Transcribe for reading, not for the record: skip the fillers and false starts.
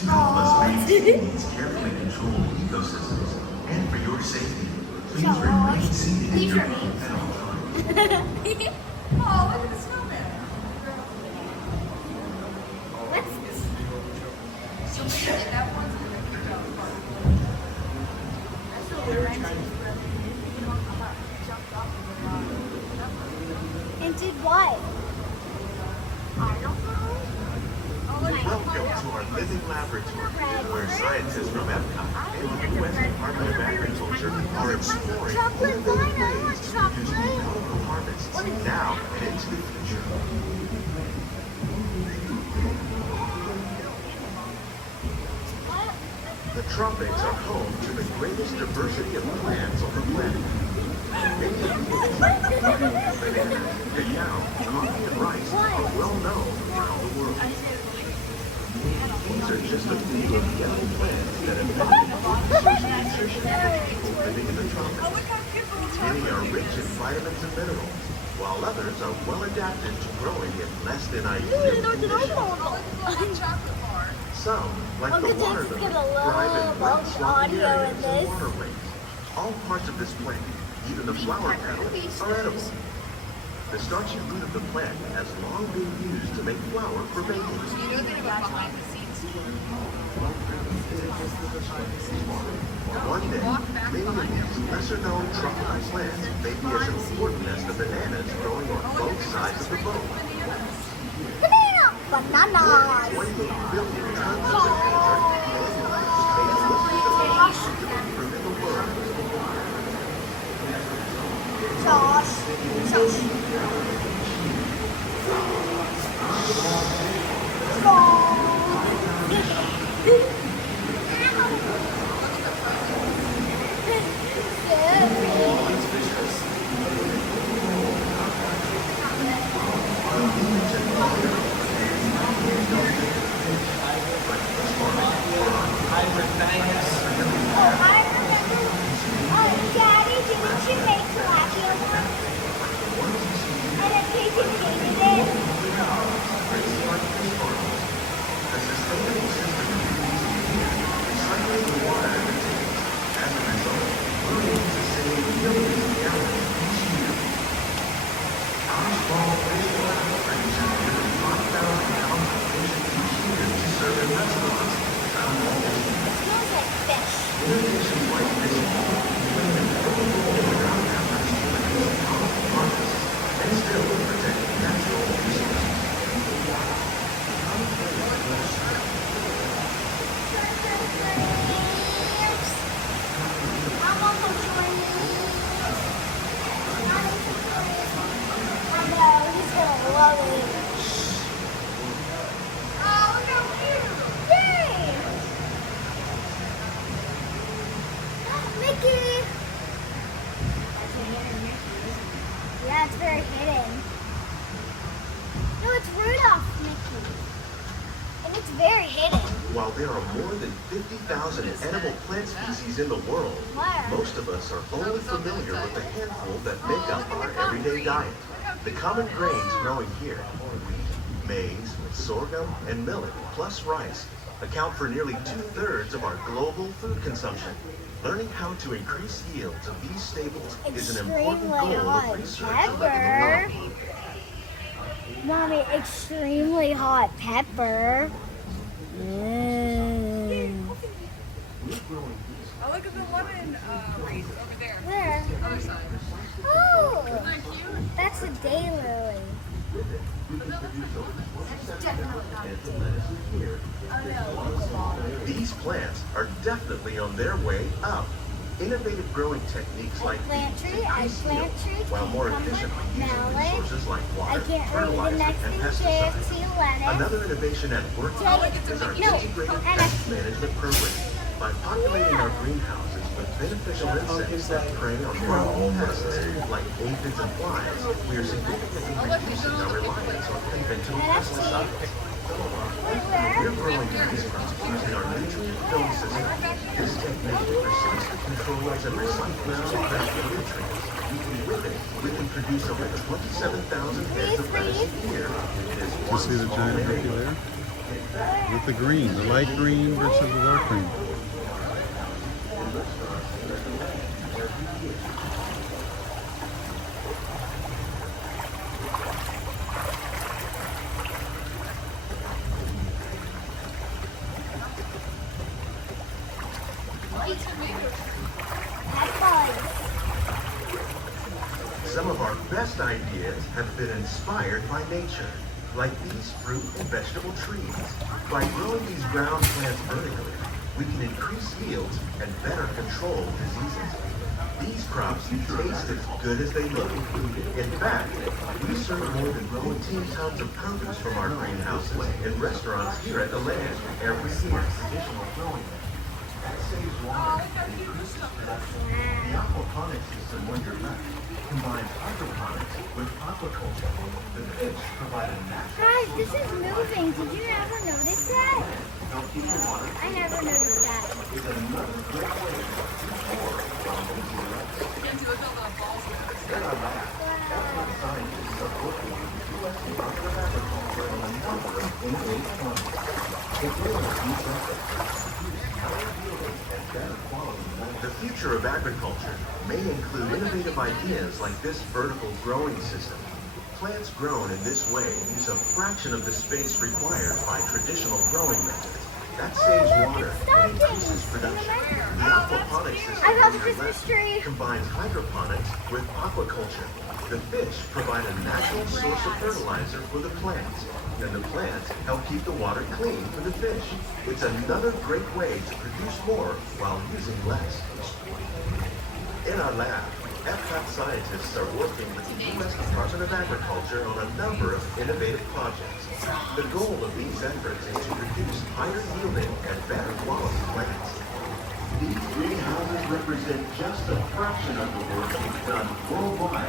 To help us maintain these carefully controlled ecosystems, and for your safety, please remain seated in your boat at all times. Oh, look at the snowman. So we did that once and then we got apart. That's what we're trying to And did what? I don't know. Welcome to our living laboratory, where scientists from EPCOT and the U.S. Department of Agriculture are exploring Chocolate innovative vine, I want ways to produce chocolate. mechanical harvests now and into the future. The tropics are home to the greatest diversity of plants on the planet. Many of these, like coffee, banana, cacao, coffee, and rice, are well known around the world. These are just a few of the other plants that have benefited from nutrition for people living in the tropics. Many are rich in vitamins and minerals, while others are well adapted to growing in less than ideal conditions. Some, like Uncle the Jake's watermelon, gonna thrive in wet, love swampy audio in areas and this. waterways. All parts of this plant, even the flower petals, are edible. The starchy root of the plant has long been used to make flour for baking. You know they have a behind the scenes tour. One day, many of these lesser-known tropical plants may be as important as the bananas growing on both sides of the boat. Bananas. 28 billion tons of bananas are annually made from the world. Josh. Daddy, didn't you make tilapia once? And a pig hated it? A sustainable system recycling the water in the tanks. As a result, we're able to save millions of gallons each year. Our small wastewater produces nearly 5,000 pounds of fish each year to serve in restaurants around the world. It smells like fish. Innovations like this play an important role in our efforts to produce powerful harvests and still protect natural resources. I'm Uncle Jordan. I know, he's gonna love it. Oh, look how cute! Yay! Mickey! Yeah, it's very hidden. No, it's Rudolph, Mickey. And it's very hidden. While there are more than 50,000 edible plant species in the world, most of us are only familiar with the handful that make up our everyday diet. The common grains growing here, wheat, maize, sorghum, and millet, plus rice, account for nearly 2/3 of our global food consumption. Learning how to increase yields of these staples is an important Extremely goal hot of research pepper. Mommy, extremely hot pepper. Oh, look at the one in Reed over there. Where? Other side. Oh, Isn't that cute? that's a daylily. These plants are definitely on their way up. Innovative growing techniques like Plant these tree, increase eggplant yields, tree, while more cucumber, efficiently using mallet. resources like I water, can't read the fertilizer, next and thing. pesticides. JFT lettuce. Another innovation at work is our integrated pest management program. By populating our greenhouses with beneficial insects that prey on harmful pests like aphids and flies, we are significantly reducing our reliance on conventional pesticides. We're growing these crops using our nutrient film system. This technique precisely controls and recycles valuable nutrients. With it, we can produce over 27,000 heads of lettuce a year. It is You see the giant turkey there? with the green, the light green versus the dark green. Some of our best ideas have been inspired by nature, like these fruit and vegetable trees. By growing these ground plants vertically, we can increase yields and better control diseases. These crops taste as good as they look. In fact, we serve more than 14 tons of produce from our greenhouses in restaurants here at the land every year. Traditional growing that saves water and increases production. The aquaponics system when you're left combines hydroponics with aquaculture. The fish provide a natural. Guys, this is moving. Did you ever notice that? I never noticed that. Is another great way to explore while using less. In our lab, expert scientists are working with the U.S. Department of Agriculture on a number of innovative projects. The goal of these efforts is to produce higher yielding and better quality land. The future of agriculture may include innovative ideas like this vertical growing system. Plants grown in this way use a fraction of the space required by traditional growing methods. That saves water and increases production. The aquaponics system I love in our Christmas lab tree. combines hydroponics with aquaculture. The fish provide a natural source of fertilizer for the plants, and the plants help keep the water clean for the fish. It's another great way to produce more while using less. In our lab, EPCOT scientists are working with the U.S. Department of Agriculture on a number of innovative projects. The goal of these efforts is to produce higher yielding and better quality plants. These greenhouses represent just a fraction of the work we've done worldwide.